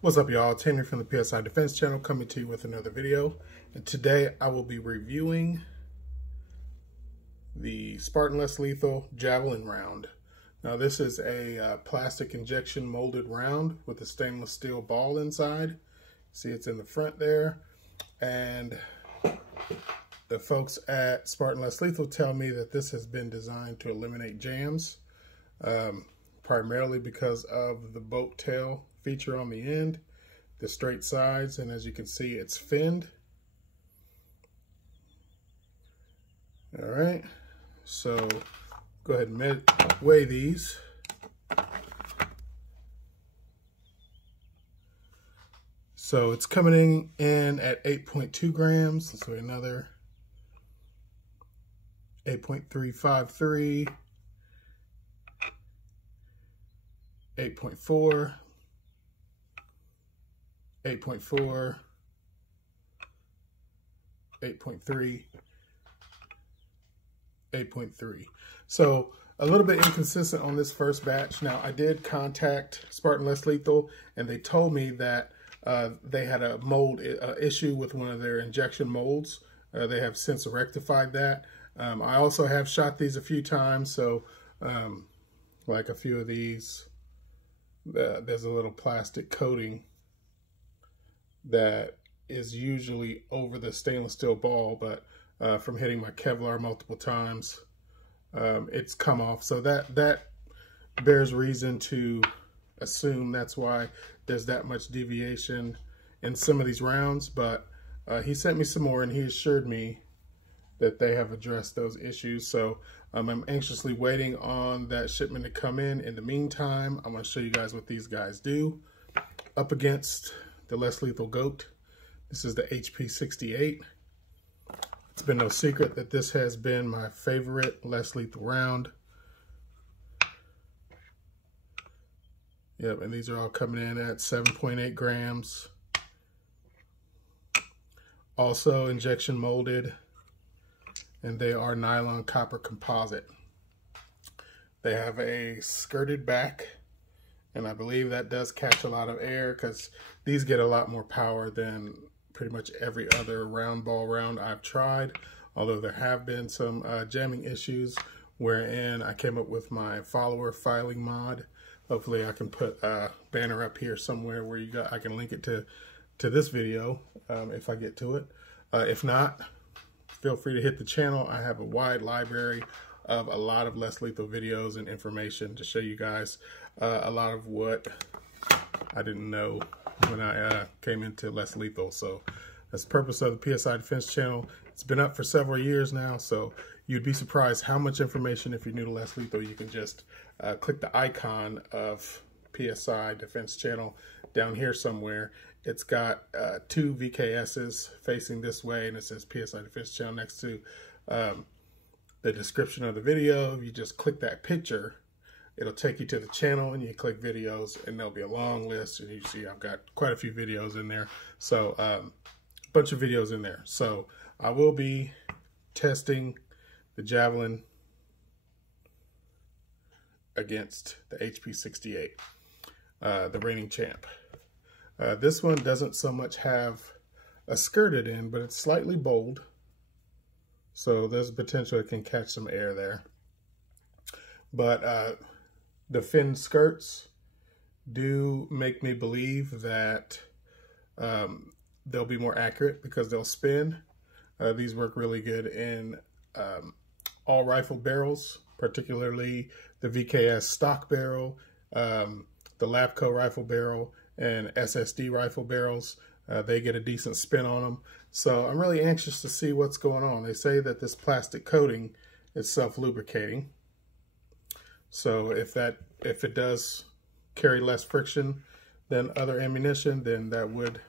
What's up, y'all? It's Henry from the PSI Defense channel coming to you with another video. And today I will be reviewing the Spartan Less Lethal Javelin round. Now this is a plastic injection molded round with a stainless steel ball inside. See, it's in the front there. And the folks at Spartan Less Lethal tell me that this has been designed to eliminate jams, primarily because of the boat tail feature on the end, the straight sides, and as you can see, it's finned. All right, so go ahead and weigh these. So it's coming in at 8.2 grams. Let's weigh another 8.353, 8.4, 8.4, 8.3, 8.3. So a little bit inconsistent on this first batch. Now I did contact Spartan Less Lethal and they told me that they had a mold issue with one of their injection molds. They have since rectified that. I also have shot these a few times, so like a few of these, there's a little plastic coating that is usually over the stainless steel ball, but from hitting my Kevlar multiple times, it's come off. So that bears reason to assume that's why there's that much deviation in some of these rounds. But he sent me some more and he assured me that they have addressed those issues. So I'm anxiously waiting on that shipment to come in. In the meantime, I'm going to show you guys what these guys do up against the Less Lethal GOAT. This is the HP 68. It's been no secret that this has been my favorite Less Lethal round. Yep, and these are all coming in at 7.8 grams. Also injection molded, and they are nylon copper composite. They have a skirted back, and I believe that does catch a lot of air because these get a lot more power than pretty much every other round ball round I've tried. Although there have been some jamming issues wherein I came up with my follower filing mod. Hopefully I can put a banner up here somewhere where I can link it to this video if I get to it. If not, feel free to hit the channel. I have a wide library of a lot of Less Lethal videos and information to show you guys a lot of what I didn't know when I came into Less Lethal. So that's the purpose of the PSI Defense channel. It's been up for several years now, so you'd be surprised how much information, if you're new to Less Lethal, you can just click the icon of PSI Defense channel down here somewhere. It's got two VKSs facing this way, and it says PSI Defense channel next to the description of the video. If you just click that picture, it'll take you to the channel, and you click videos, and there'll be a long list, and you see I've got quite a few videos in there. So a bunch of videos in there. So I will be testing the Javelin against the HP 68, the reigning champ. This one doesn't so much have a skirted end, but it's slightly bold. So there's potential it can catch some air there. But the fin skirts do make me believe that they'll be more accurate because they'll spin. These work really good in all rifle barrels, particularly the VKS stock barrel, the Lapco rifle barrel, and SSD rifle barrels. They get a decent spin on them. So I'm really anxious to see what's going on. They say that this plastic coating is self-lubricating. So if it does carry less friction than other ammunition, then that would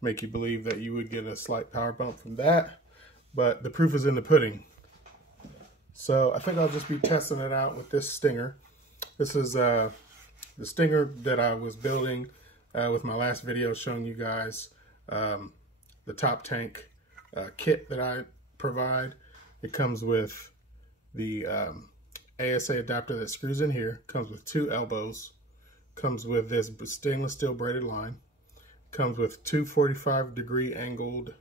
make you believe that you would get a slight power bump from that. But the proof is in the pudding. So I think I'll just be testing it out with this Stinger. This is the Stinger that I was building with my last video showing you guys the top tank kit that I provide. It comes with the ASA adapter that screws in here, comes with two elbows, comes with this stainless steel braided line, Comes with two 45-degree angled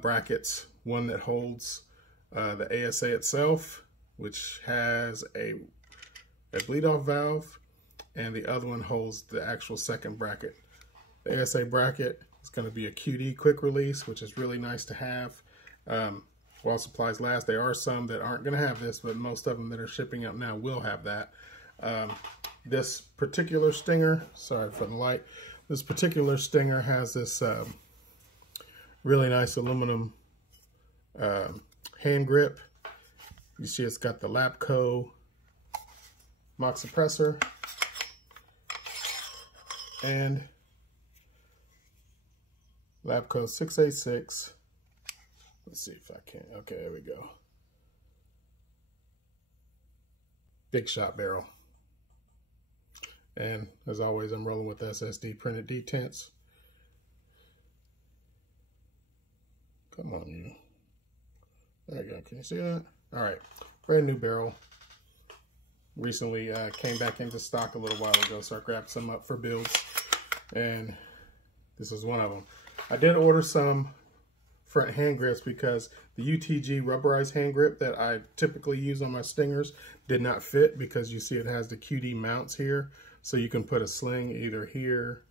brackets, one that holds the ASA itself, which has a bleed-off valve, and the other one holds the actual second bracket. The ASA bracket is going to be a QD quick release, which is really nice to have while supplies last. There are some that aren't going to have this, but most of them that are shipping out now will have that. This particular stinger, sorry for the light, this particular stinger has this really nice aluminum hand grip. You see it's got the Lapco mock suppressor and Lapco 686. Let's see if I can. Okay, there we go. Big shot barrel. And as always, I'm rolling with SSD printed detents. Come on, you. There you go. Can you see that? All right. Brand new barrel. Recently came back into stock a little while ago, so I grabbed some up for builds. And this is one of them. I did order some front hand grips because the UTG rubberized hand grip that I typically use on my stingers did not fit, because you see it has the QD mounts here. So you can put a sling either here,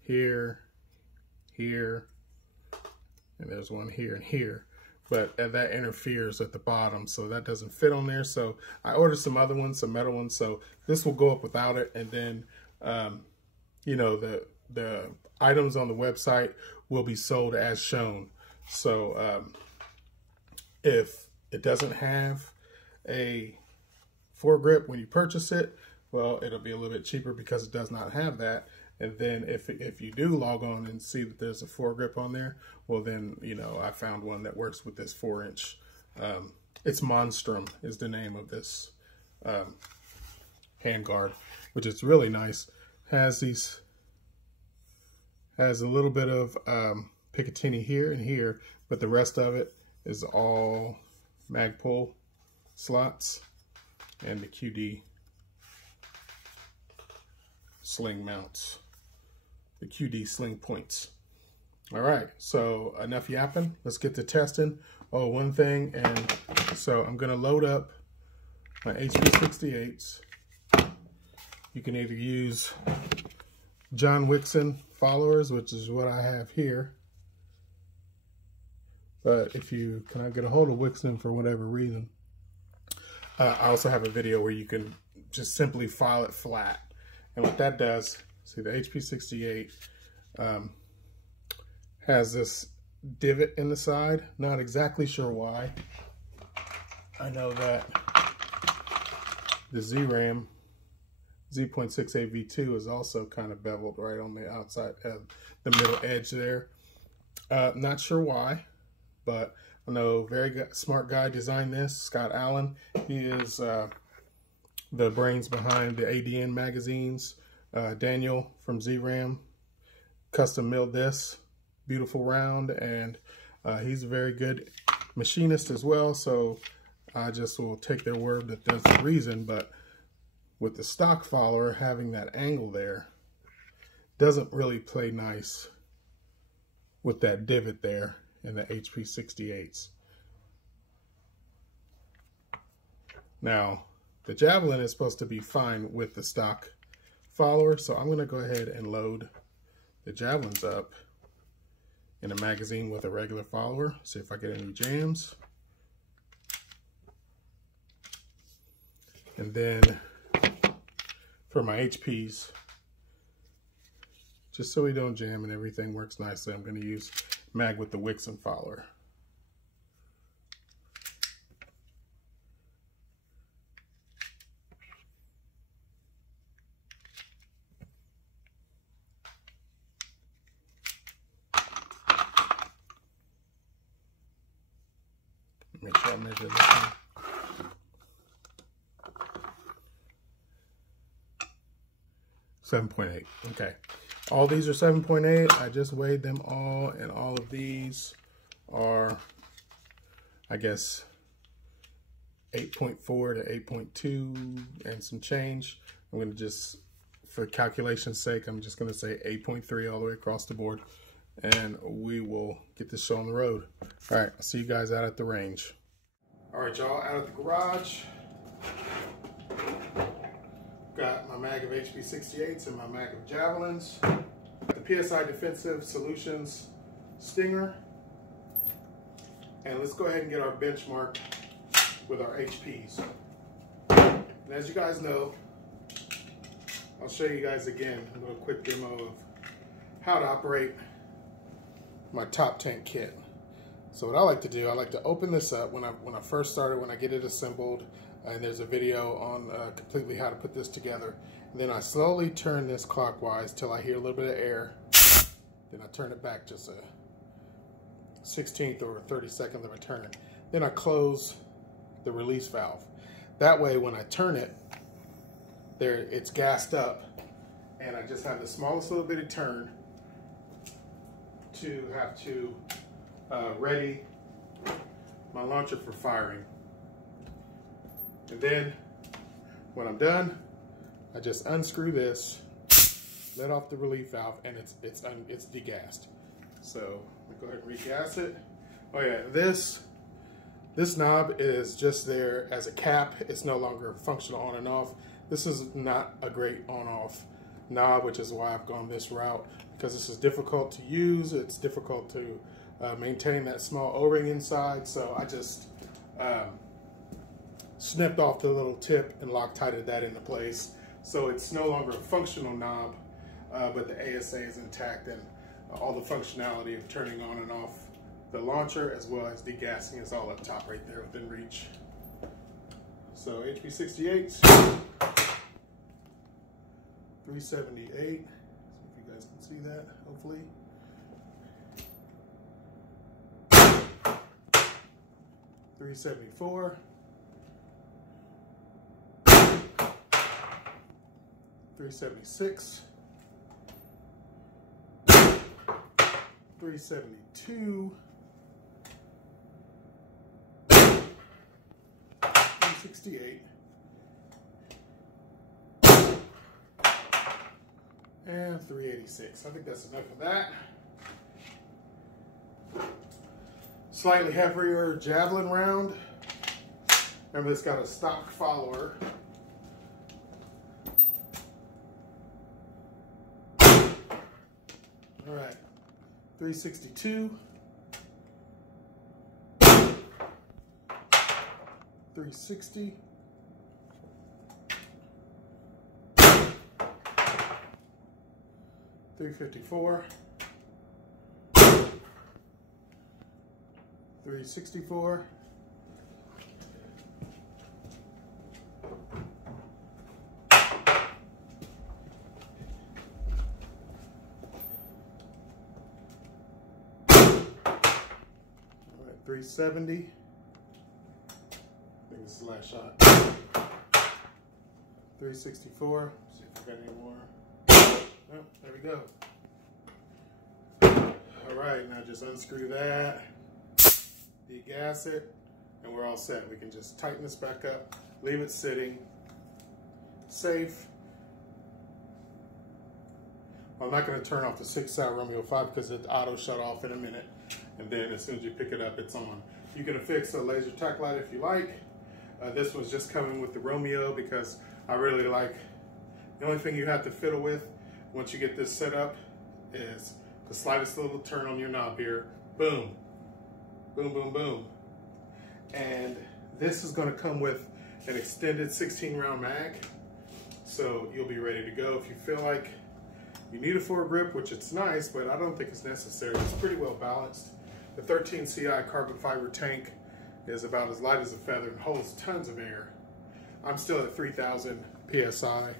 here, here, and there's one here and here. But that interferes at the bottom, so that doesn't fit on there. So I ordered some other ones, some metal ones. So this will go up without it. And then, you know, the items on the website will be sold as shown. So if it doesn't have a foregrip when you purchase it, well, it'll be a little bit cheaper because it does not have that. And then if you do log on and see that there's a foregrip on there, well then, you know, I found one that works with this 4-inch. It's Monstrum is the name of this handguard, which is really nice. Has a little bit of Picatinny here and here, but the rest of it is all Magpul slots and the QD sling mounts, the QD sling points. All right, so enough yapping. Let's get to testing. Oh, one thing, and so I'm gonna load up my HP68s. You can either use John Wixon followers, which is what I have here. But if you cannot get a hold of Wixon for whatever reason, I also have a video where you can just simply file it flat. And what that does, see the HP68 has this divot in the side. Not exactly sure why. I know that the Z-RAM Z.68 V2 is also kind of beveled right on the outside, the middle edge there. Not sure why, but I know very smart guy designed this, Scott Allen. He is the brains behind the ADN magazines. Daniel from Z-RAM custom milled this beautiful round, and he's a very good machinist as well, so I just will take their word that there's a reason. But with the stock follower having that angle there, doesn't really play nice with that divot there in the HP68s. Now, the Javelin is supposed to be fine with the stock follower, so I'm going to go ahead and load the Javelins up in a magazine with a regular follower. See if I get any jams. And then for my HPs, just so we don't jam and everything works nicely, I'm going to use mag with the Wixon follower. Make sure I measure this one. .8. Okay. All these are 7.8. I just weighed them all, and all of these are, I guess, 8.4 to 8.2 and some change. I'm going to just for calculation's sake, I'm just going to say 8.3 all the way across the board, and we will get this show on the road. All right, I'll see you guys out at the range. All right, y'all, out at the garage. Got my mag of HB68s and my mag of Javelins. The PSI Defensive Solutions Stinger. And let's go ahead and get our benchmark with our HPs. And as you guys know, I'll show you guys again a little quick demo of how to operate my top tank kit. So what I like to do, I like to open this up when I first started, when I get it assembled, and there's a video on completely how to put this together. And then I slowly turn this clockwise till I hear a little bit of air. Then I turn it back just a 16th or 32nd of a turn. Then I close the release valve. That way when I turn it, it's gassed up, and I just have the smallest little bitty turn to have to ready my launcher for firing. And then when I'm done, I just unscrew this, let off the relief valve, and it's degassed. So go ahead and regas it. Oh yeah, this knob is just there as a cap. It's no longer functional on and off. This is not a great on-off knob, which is why I've gone this route, because this is difficult to use. It's difficult to maintain that small O-ring inside. So I just snipped off the little tip and Loctited that into place. So it's no longer a functional knob, but the ASA is intact, and all the functionality of turning on and off the launcher as well as degassing is all up top right there within reach. So HB68s, 378, if you guys can see that, hopefully. 374. 376. 372. 368. And 386. I think that's enough of that. Slightly heavier Javelin round. Remember, it's got a stock follower. All right, 362. 360. 354. 364. 370. I think this is the last shot. 364. See if we got any more. Oh, there we go. All right, now just unscrew that, degas it, and we're all set. We can just tighten this back up, leave it sitting, safe. I'm not going to turn off the 6-side Romeo 5 because it auto shut off in a minute. And then as soon as you pick it up, it's on. You can affix a laser tack light if you like. This was just coming with the Romeo because I really like, the only thing you have to fiddle with once you get this set up is the slightest little turn on your knob here. Boom, boom, boom, boom. And this is going to come with an extended 16-round mag. So you'll be ready to go if you feel like you need a foregrip, which it's nice, but I don't think it's necessary. It's pretty well balanced. The 13 CI carbon fiber tank is about as light as a feather and holds tons of air. I'm still at 3,000 PSI,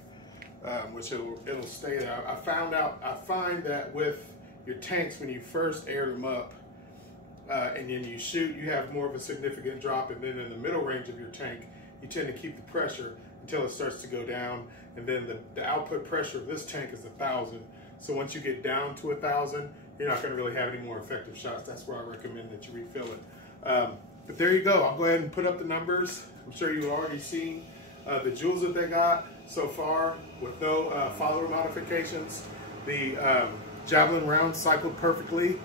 which it'll stay there. I find that with your tanks, when you first air them up and then you shoot, you have more of a significant drop, and then in the middle range of your tank, you tend to keep the pressure until it starts to go down, and then the output pressure of this tank is 1,000. So once you get down to 1,000, you're not going to really have any more effective shots. That's where I recommend that you refill it. But there you go. I'll go ahead and put up the numbers. I'm sure you've already seen the jewels that they got. so far with no follower modifications. The Javelin rounds cycled perfectly.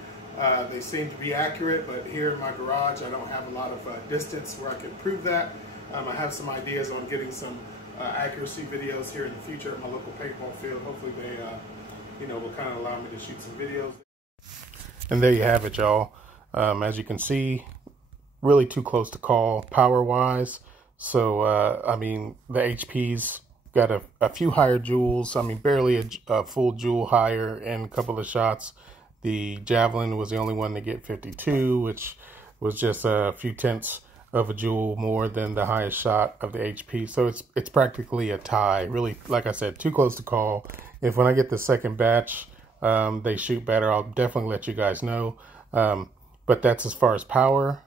They seem to be accurate, but here in my garage I don't have a lot of distance where I can prove that. I have some ideas on getting some accuracy videos here in the future at my local paintball field. Hopefully they will kind of allow me to shoot some videos. And there you have it, y'all. As you can see, really too close to call power wise. So I mean, the HP's got a few higher joules. I mean, barely a full joule higher in a couple of shots. The Javelin was the only one to get 52, which was just a few tenths of a joule more than the highest shot of the HP. So it's practically a tie. Really, like I said, too close to call. If when I get the second batch, they shoot better, I'll definitely let you guys know. But that's as far as power.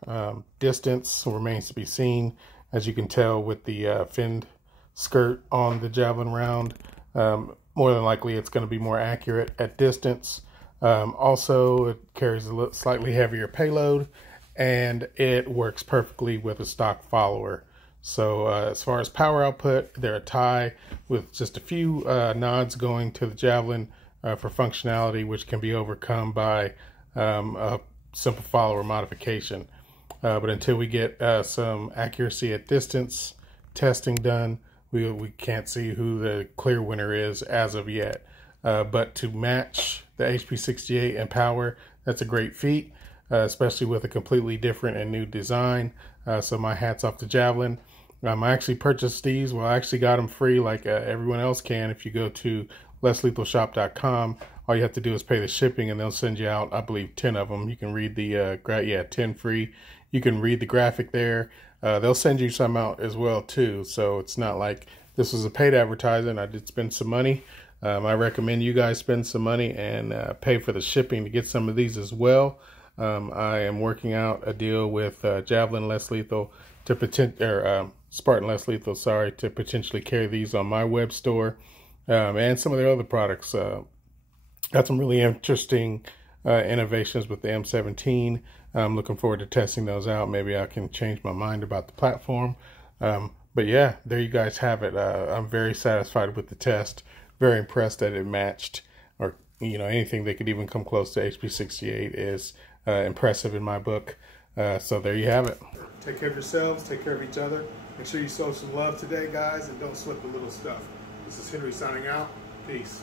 Distance remains to be seen. As you can tell with the finned skirt on the Javelin round, more than likely it's going to be more accurate at distance. Also, it carries a slightly heavier payload, and it works perfectly with a stock follower. So as far as power output, they're a tie with just a few nods going to the Javelin for functionality, which can be overcome by a simple follower modification. But until we get some accuracy at distance testing done, we can't see who the clear winner is as of yet. But to match the HP68 in power, that's a great feat, especially with a completely different and new design. So my hat's off to Javelin. I actually purchased these. Well, I actually got them free like everyone else can. If you go to lesslethalshop.com, all you have to do is pay the shipping and they'll send you out, I believe, 10 of them. You can read the, 10 free. You can read the graphic there. They'll send you some out as well too. So it's not like this was a paid advertising. I did spend some money. I recommend you guys spend some money and pay for the shipping to get some of these as well. I am working out a deal with Javelin Less Lethal to Spartan Less Lethal, sorry, to potentially carry these on my web store and some of their other products. Got some really interesting innovations with the M17. I'm looking forward to testing those out. Maybe I can change my mind about the platform. But yeah, there you guys have it. I'm very satisfied with the test. Very impressed that it matched, or anything that could even come close to HP68 is impressive in my book. So there you have it. Take care of yourselves, take care of each other. Make sure you show some love today, guys, and don't slip the little stuff. This is Henry signing out. Peace.